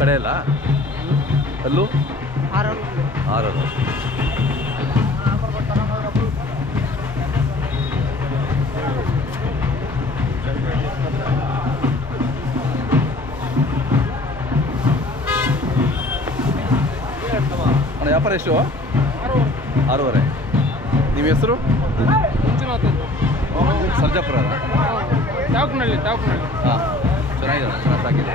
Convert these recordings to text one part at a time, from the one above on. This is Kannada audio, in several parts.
ಕಡೆ ಇಲ್ಲ ಅಲ್ಲೂ 6 ಅಣ್ಣ ವ್ಯಾಪಾರ ಎಷ್ಟು? 6.5. ನಿಮ್ಮ ಹೆಸರು? ಸರ್ಜಾಪುರ ತಾವಕನಹಳ್ಳಿ. ಹಾಂ, ಚೆನ್ನಾಗಿದೆ, ಚೆನ್ನಾಗಿ ಸಾಕಿದೆ.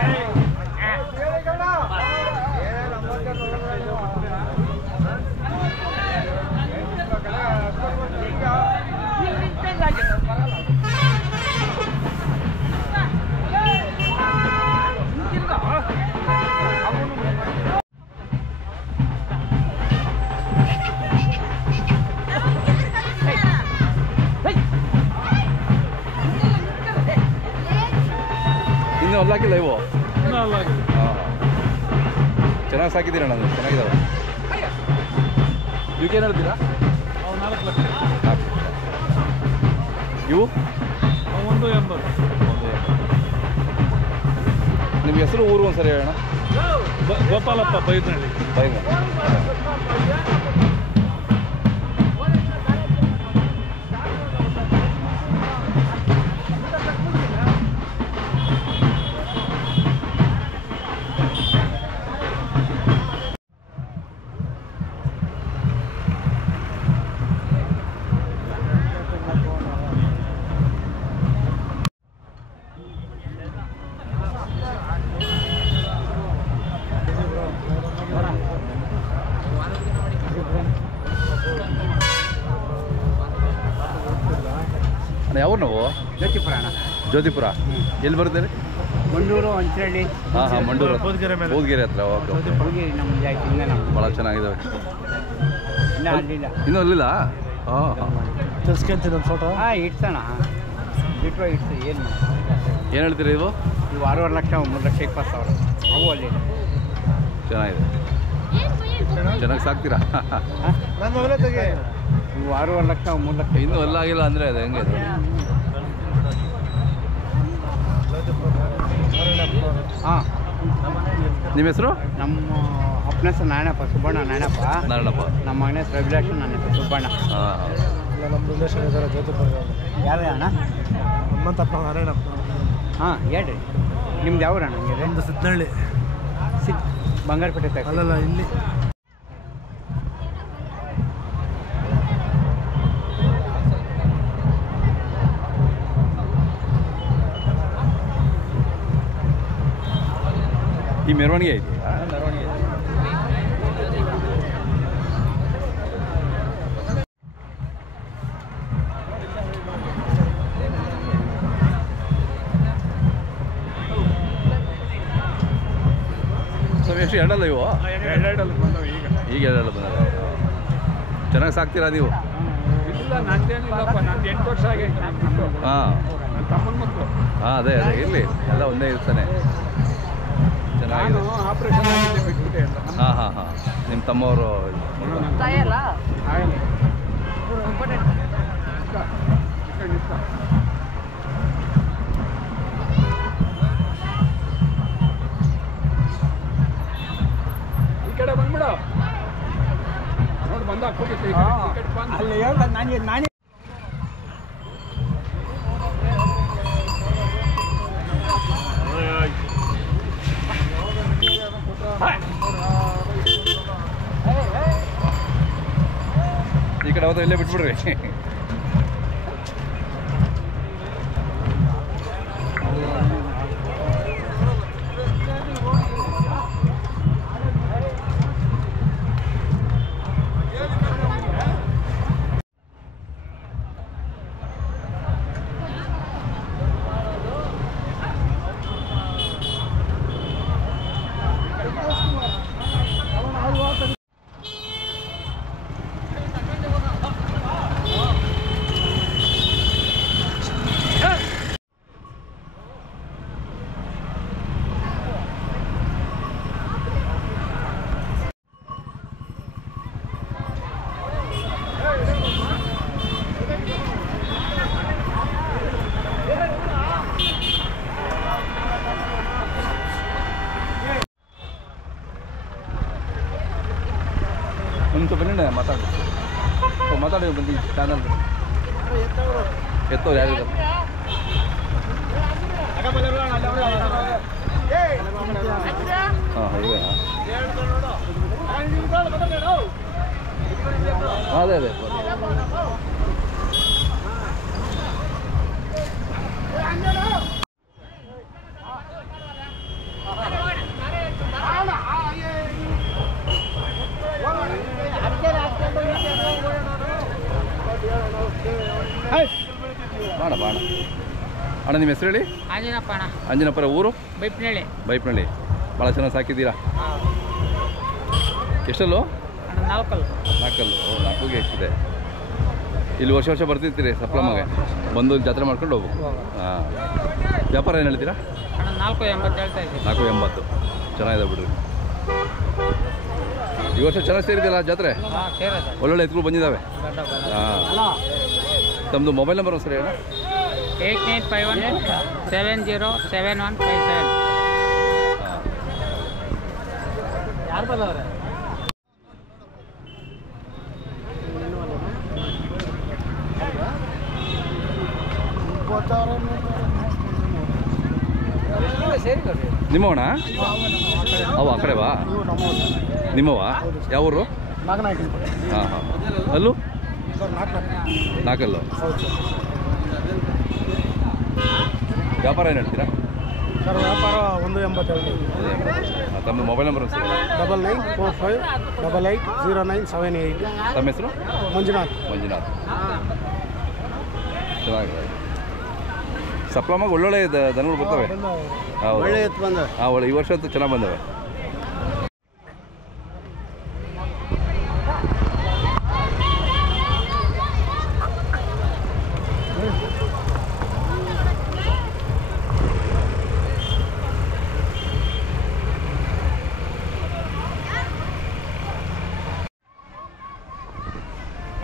ಇನ್ನೂ ಅಲ್ಲಾಕಿಲ್ಲ ಇವು? ಹಾಂ, ಚೆನ್ನಾಗಿ ಸಾಕಿದ್ದೀರಣ್ಣ, ಅದು ಚೆನ್ನಾಗಿದ್ದಾವೆ. ಇವಕ್ಕೇನು ಹೇಳ್ತೀರಾ? 4 ಲಕ್ಷ. ಇವು 1.80. ನಿಮ್ಮ ಹೆಸರು, ಊರು ಒಂದ್ಸರಿ ಹೇಳೋಣ. ಗೋಪಾಲಪ್ಪ, ಬೈದನಹಳ್ಳಿ. ಯಾವ ನಾವು? ಜ್ಯೋತಿಪುರ ಅಣ್ಣ. ಜ್ಯೋತಿಪುರ ಎಲ್ಲಿ ಬರುತ್ತೆ? ಮಂಡೂರು, ಅಂಚನಹಳ್ಳಿ. ಹಾಂ, ಮಂಡೂರು, ಬೂದ್ಗೆರೆ ಹತ್ರ. ಓಕೆ, ಭಾಳ ಚೆನ್ನಾಗಿದ್ದಾವೆ. ಇನ್ನೂ ಅಲ್ಲಿಲ್ಲ? ಹಾಂ, ತರ್ಸ್ಕೊಂತೀನಿ ಒಂದು ಫೋಟೋ. ಇಡ್ಸೋಣ, ಇಡ್ಸು. ಏನು ಹೇಳ್ತೀರಿ ಇವು? 6.5 ಲಕ್ಷ, 3,20,000. ಅವು ಅಲ್ಲಿ ಚೆನ್ನಾಗಿದೆ, ಚೆನ್ನಾಗಿ ಸಾಕ್ತೀರಾ? ಇವು 6.5 ಲಕ್ಷ, 3 ಲಕ್ಷ. ಇನ್ನೂ ಎಲ್ಲ ಆಗಿಲ್ಲ ಅಂದರೆ ಅದು ಹೆಂಗೆ? ಹಾಂ. ನಿಮ್ಮ ಹೆಸರು? ನಮ್ಮ ಅಪ್ಪನ ಹೆಸರು ನಾರಾಯಣಪ್ಪ, ಸುಬ್ಬಣ್ಣ ನಾರಾಯಣಪ್ಪ. ನಮ್ಮ ಮಗನ ಹೆಸರು ಅಭಿಲಾಷ್, ನನ್ನ ಹೆಸರು ಸುಬ್ಬಣ್ಣ. ಹಾಂ, ನಮ್ಮ ರಿಲೇಷನ್ ಇದ್ದಾರೆ ಜ್ಯೋತಿಪುರ. ಯಾರೇ ಅಣ್ಣ? ಹನುಮಂತಪ್ಪ, ನಾರಾಯಣಪ್ಪ. ಹಾಂ, ಹೇಳ್ರಿ. ನಿಮ್ದು ಯಾವ ಅಣ್ಣ? ನಮ್ಮದು ಸಿದ್ನಹಳ್ಳಿ. ಬಂಗಾರಪೇಟೆ. ಅಲ್ಲಲ್ಲ, ಇಲ್ಲಿ. ಈ ಮೆರವಣಿಗೆ ಐತಿ? ಮೆರವಣಿಗೆ. ಸೊ ಎಷ್ಟು ಎರಡಲ್ಲ ಇವು? ಎರಡೆರಡಲ್ಲಿ ಬಂದವು ಈಗ. ಎರಡೆರಡು ಬಂದವೆ. ಚೆನ್ನಾಗಿ ಸಾಕ್ತೀರಾ ನೀವು? ಇಲ್ಲ, ನಂದೇನಿಲ್ಲಪ್ಪ, ನಂದು 8 ವರ್ಷ ಆಗೈತೆ. ಹಾಂ, ನನ್ನ ತಮ್ಮನ ಮಕ್ಕಳು. ಹಾಂ, ಅದೇ ಎಲ್ಲ ಒಂದೇ ಇರ್ತಾನೆ. ಚೆನ್ನಾಗಿದೆ. ಆಪ್ರೇಷನ್ ಆಗಿದ್ದೆ, ಬಿಟ್ಬಿಟ್ಟೆ ಎಲ್ಲ. ಹಾಂ, ನಿಮ್ಮ ತಮ್ಮವರು? ಈ ಕಡೆ ಬಂದ್ಬಿಡು, ನೋಡಿ ಬಂದ ಹೋಗಿತ್ತು. ಅಲ್ಲಿ ನಾನೇ ಈ ಕಡೆ ಹೋದ ಇಲ್ಲೇ ಬಿಟ್ಬಿಡ್ರಿ. ಆಯಿತು ಬನ್ನಿ ಮಾತಾಡಿ ಬಂದು ಚಾನಲ್ ಎತ್ತವ್ರು ಯಾರು ಹಾಂ ಇವೆ ಅದೇ ಅದೇ ಬಾಣ ಬಾಣ ಅಣ್ಣ ನಿಮ್ಮ ಹೆಸರು ಹೇಳಿ. ಆಂಜನಪ್ಪ ಅಣ್ಣ. ಅಂಜನಪ್ಪರ ಊರು ಬೈಪ್ನಳ್ಳಿ. ಬೈಪ್ನಳ್ಳಿ. ಭಾಳ ಚೆನ್ನಾಗಿ ಸಾಕಿದ್ದೀರಾ. ಎಷ್ಟಲ್ಲೂ? ಅಣ್ಣ ನಾಲ್ಕಲ್ಲು. ನಾಲ್ಕಲ್ಲು. ಓ 4ಗೆ ಎಷ್ಟಿದೆ. ಇಲ್ಲಿ ವರ್ಷ ವರ್ಷ ಬರ್ತಿರ್ತೀರಿ ಸಪ್ಲಮ್ಮಗೆ ಬಂದು ಜಾತ್ರೆ ಮಾಡ್ಕೊಂಡು ಹೋಗ್ಬೇಕು. ಹಾಂ ವ್ಯಾಪಾರ ಏನು ಹೇಳ್ತೀರಾ? ಅಣ್ಣ 480 ಹೇಳ್ತಾ ಇದ್ದೀವಿ. 480 ಚೆನ್ನಾಗಿದೆ ಬಿಡ್ರಿ. ಈ ವರ್ಷ ಚೆನ್ನಾಗಿ ಸೇರಿದೆಯಲ್ಲ ಜಾತ್ರೆ. ಒಳ್ಳೊಳ್ಳೆ ಎತ್ಗಳು ಬಂದಿದ್ದಾವೆ. ಹಾಂ ತಮ್ಮದು ಮೊಬೈಲ್ ನಂಬರ್ ಸರಿ ಹೇಳ. 8951 707157. ಯಾರು ಬಂದವ್ರೆ? ನಿಮ್ಮವಣ ಅವು ಆ ಕಡೆ ಬಾ ನಿಮ್ಮವಾ ಯಾವ ಊರು? ಹಾಂ ಹಾಂ ಅಲ್ಲೂ ನಾಲ್ಕಲ್ಲು. ವ್ಯಾಪಾರ ಏನು ಹೇಳ್ತೀರಾ? ಸರ್ ವ್ಯಾಪಾರ 182. ತಮ್ಮ ಮೊಬೈಲ್ ನಂಬರ್ ಸರ್. 9945880978. ತಮ್ಮ ಹೆಸರು? ಮಂಜುನಾಥ್. ಮಂಜುನಾಥ್. ಚೆನ್ನಾಗಿದೆ. ಸಪ್ಲಮಾಗ ಒಳ್ಳೊಳ್ಳೆ ದನಗಳು ಬರ್ತವೆ. ಹೌದು ಒಳ್ಳೆ ಎತ್ತು ಬಂದವೆ. ಹಾಂ ಒಳ್ಳೆ ಈ ವರ್ಷ ಅಂತೂ ಚೆನ್ನಾಗಿ ಬಂದವೆ.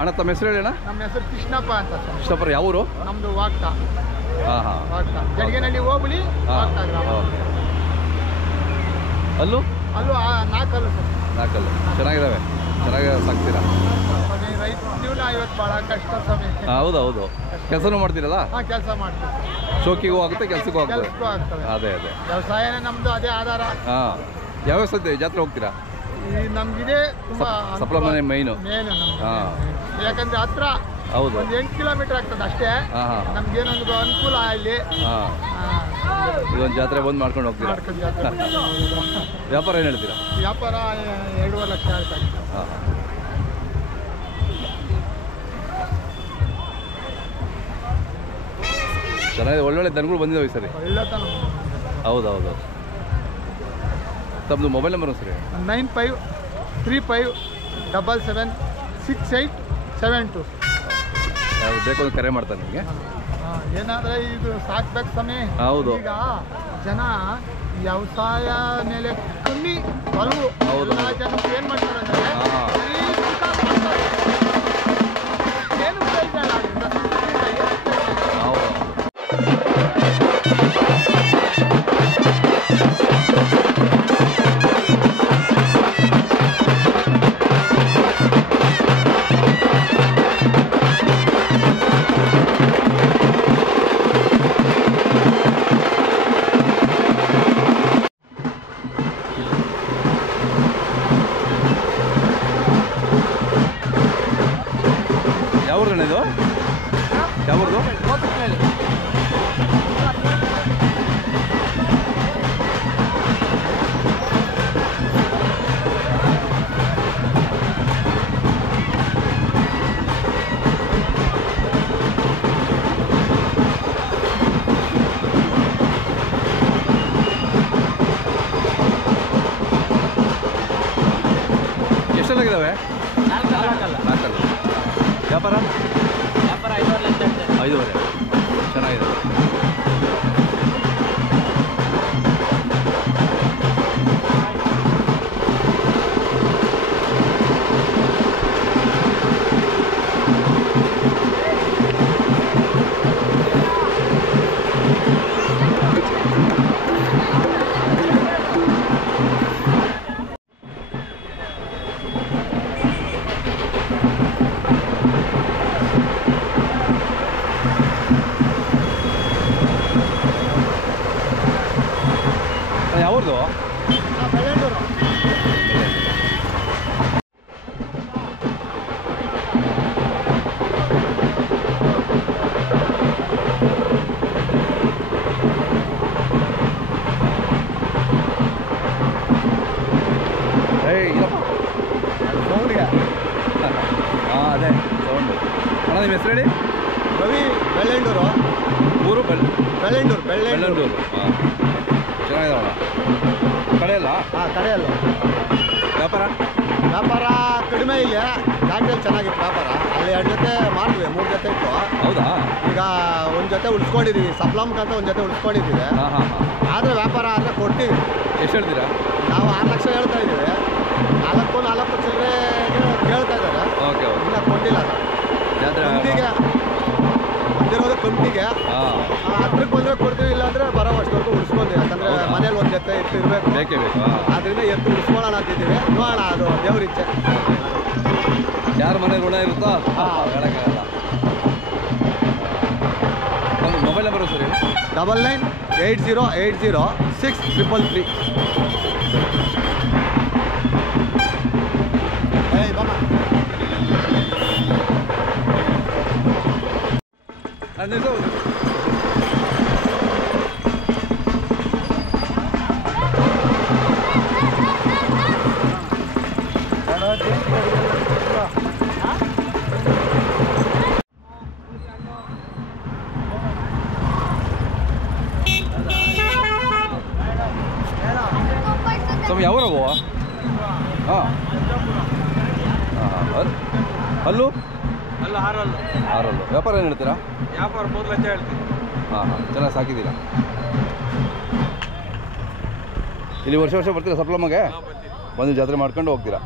ಅಣ್ಣ ತಮ್ಮ ಹೆಸರು ಹೇಳಿ ಅಣ್ಣ. ನಮ್ಮ ಹೆಸರು ಕೃಷ್ಣಪ್ಪ ಅಂತ ಸರ್. ಕೃಷ್ಣಪ್ಪರ ಯಾವ ಊರು? ನಮ್ಮದು ವಾಕ್ತ. ಹಾಂ ಹಾಂ ವಾಕ್ತ ಜಡಗೇನಹಳ್ಳಿ ಹೋಬಳಿ ವಾಕ್ತ ಗ್ರಾಮ. ಅಲ್ಲೂ ಅಲ್ಲೂ 4 ಸರ್. 4 ಚೆನ್ನಾಗಿದ್ದಾವೆ. ಚೆನ್ನಾಗಿ ಸಾಕ್ತೀರಾ? ರೈತ ಜೀವನ ಇವತ್ತು ಭಾಳ ಕಷ್ಟ ಸಮಯ. ಹೌದು ಹೌದು. ಕೆಲಸನೂ ಮಾಡ್ತೀರಲ್ಲ? ಹಾಂ ಕೆಲಸ ಮಾಡ್ತೀವಿ. ಶೋಕಿಗೂ ಆಗುತ್ತೆ ಕೆಲಸಕ್ಕೂ ಆಗ್ತದೆ. ಕೆಲಸಕ್ಕೂ ಆಗ್ತದೆ. ಅದೇ ಅದೇ ವ್ಯವಸಾಯನೇ ನಮ್ಮದು ಅದೇ ಆಧಾರ. ಹಾಂ ಯಾವ್ಯಾವ ಸದ್ಯ ಜಾತ್ರೆ ಹೋಗ್ತೀರಾ? ಈ ನಮಗಿದೆ ತುಂಬ ಸಪ್ಲಮನೆ ಮೇಯ್ನು. ಮೇನು ನಮ್ಗೆ. ಹಾಂ ಯಾಕಂದ್ರೆ ಹತ್ರ ಹೌದು. ಒಂದು 8 ಕಿಲೋಮೀಟರ್ ಆಗ್ತದೆ ಅಷ್ಟೇ. ಹಾಂ ಹಾಂ ನಮ್ಗೇನೊಂದು ಅನುಕೂಲ ಇಲ್ಲಿ. ಹಾಂ ಇದೊಂದು ಜಾತ್ರೆ ಬಂದು ಮಾಡ್ಕೊಂಡು ಹೋಗ್ತೀರಾ? ಮಾಡ್ಕೊಂಡು ಜಾತ್ರೆ ವ್ಯಾಪಾರ ಏನು ಹೇಳ್ತೀರಾ? ವ್ಯಾಪಾರ 2.5 ಲಕ್ಷ ಆಯ್ತು. ಹಾಂ ಹಾಂ ಚೆನ್ನಾಗಿದೆ. ಒಳ್ಳೊಳ್ಳೆ ದನಗಳು ಬಂದಿದ್ದಾವೆ ಈ ಸರಿ. ಒಳ್ಳೆತನ. ಹೌದು ಹೌದು. ತಮ್ಮದು ಮೊಬೈಲ್ ನಂಬರ್ ಸರಿ. 9535776872. ಬೇಕು ಅಂತ ಕರೆ ಮಾಡ್ತಾರೆ ನಿಮಗೆ. ಏನಾದರೆ ಇದು ಸಾಕ್ಬೇಕು ಸಮಯ. ಹೌದು. ಈಗ ಜನ ವ್ಯವಸಾಯ ಮೇಲೆ ಕಮ್ಮಿ ಒಲವು. ಹೌದು. ಜನಕ್ಕೆ ಏನು ಮಾಡ್ತಾರೆ ಅಂದರೆ ಹಾಂ ಏನು ಪ್ರಯೋಜನ ಆಗಿಲ್ಲ. ಹೌದು. ಯಾವ್ರಣ್ಣ ಇದು? ಯಾವ್ದು? ಎಷ್ಟೆಲ್ಲಾಗಿದ್ದಾವೆ? 4 ವ್ಯಾಪಾರ 5.5 ಚೆನ್ನಾಗಿದೆ. ಯಾವ್ದು? ಸೌಂಡ್ಗೆ ಹಾಂ ಅದೇ ಸೌಂಡು. ಅಣ್ಣ ನಿಮ್ಮ ಹೆಸರು ಹೇಳಿ? ರವಿ ಬೆಳ್ಳಂಡೂರು. ಊರು ಬೆಳ್ಳಂಡೂರು. ಬೆಳ್ಳಂಡೂರು. ಹಾಂ ಚೆನ್ನಾಗಿದಾವಣ್ಣ. ಕಡೆಯಲ್ಲ? ಹಾಂ, ಕಡೆಯಲ್ಲ. ವ್ಯಾಪಾರ ಕಡಿಮೆ ಇಲ್ಲ. ಘಾಟಿಯಲ್ಲಿ ಚೆನ್ನಾಗಿತ್ತು ವ್ಯಾಪಾರ. ಅಲ್ಲಿ 2 ಜೊತೆ ಮಾಡಿದ್ವಿ, 3 ಜೊತೆ ಇತ್ತು. ಹೌದಾ? ಈಗ ಒಂದು ಜೊತೆ ಉಳಿಸ್ಕೊಂಡಿದ್ದೀವಿ. ಸಪ್ಲಮ್ಕಂತ ಒಂದು ಜೊತೆ ಉಳಿಸ್ಕೊಂಡಿದ್ದೀವಿ. ಹಾಂ ಹಾಂ ಹಾಂ. ಆದರೆ ವ್ಯಾಪಾರ ಆದರೆ ಕೊಡ್ತೀವಿ. ಎಷ್ಟು ಹೇಳ್ತೀರಾ? ನಾವು 6 ಲಕ್ಷ ಹೇಳ್ತಾ ಇದ್ದೀವಿ. 4 ಚಿಲ್ಲರೆ ಕೇಳ್ತಾ ಇದ್ದಾರೆ. Okay okay. ಇಲ್ಲ ಕೊಟ್ಟಿಲ್ಲ ಸರ್. ಜಾತ್ರೆ ಕಂಪ್ನಿಗೆ ಬಂದಿರೋದು ಕಂಪ್ನಿಗೆ. ಹಾಂ ಹತ್ರಕ್ಕೆ ಬಂದರೆ ಕೊಡ್ತೀವಿ, ಇಲ್ಲಾಂದರೆ ಬರೋ ಅಷ್ಟವರೆಗೂ ಉಳಿಸ್ಕೊಂತೀವಿ. ಯಾಕಂದರೆ ಮನೇಲಿ ಒಂದು ಜೊತೆ ಇರಬೇಕು. ಬೇಕೇ ಬೇಕು. ಹಾಂ ಆದ್ದರಿಂದ ಎತ್ತು ಉಳಿಸ್ಕೊಳ್ಳೋಣ ಅಂತಿದ್ದೀವಿ. ನೋಡೋಣ, ಅದು ದೇವ್ರ ಇಚ್ಛೆ. ಯಾರ ಮನೆ ಋಣ ಇರುತ್ತೋ ಹೇಳೋಕ್ಕಾಗಲ್ಲ. ಒಂದು ಮೊಬೈಲ್ ನಂಬರು ಸರ್ ಹೇಳಿ. 9980806333. ಸ್ವಾಮಿ ಯಾವೂರವು? ಹಾಂ ಹಾಂ. ಅಲ್ಲೂ ಅಲ್ಲ 6 ಆರಲ್ಲು. ವ್ಯಾಪಾರ ಏನು ಹೇಳ್ತೀರಾ? ವ್ಯಾಪಾರ 3 ಲಕ್ಷ ಹೇಳ್ತೀನಿ. ಹಾಂ ಹಾಂ. ಚೆನ್ನಾಗಿ ಸಾಕಿದ್ದೀರಾ? ಇಲ್ಲಿ ವರ್ಷ ಬರ್ತೀರಾ ಸಪ್ಲಮ್ಮಗೆ? ಬಂದು ಜಾತ್ರೆ ಮಾಡ್ಕೊಂಡು ಹೋಗ್ತೀರಾ?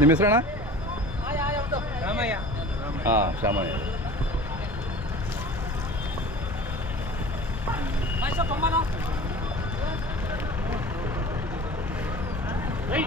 ನಿಮ್ಮ ಹೆಸರಣ್ಣ? ಹಾಂ, ಶ್ಯಾಮಯ್ಯ. Hey!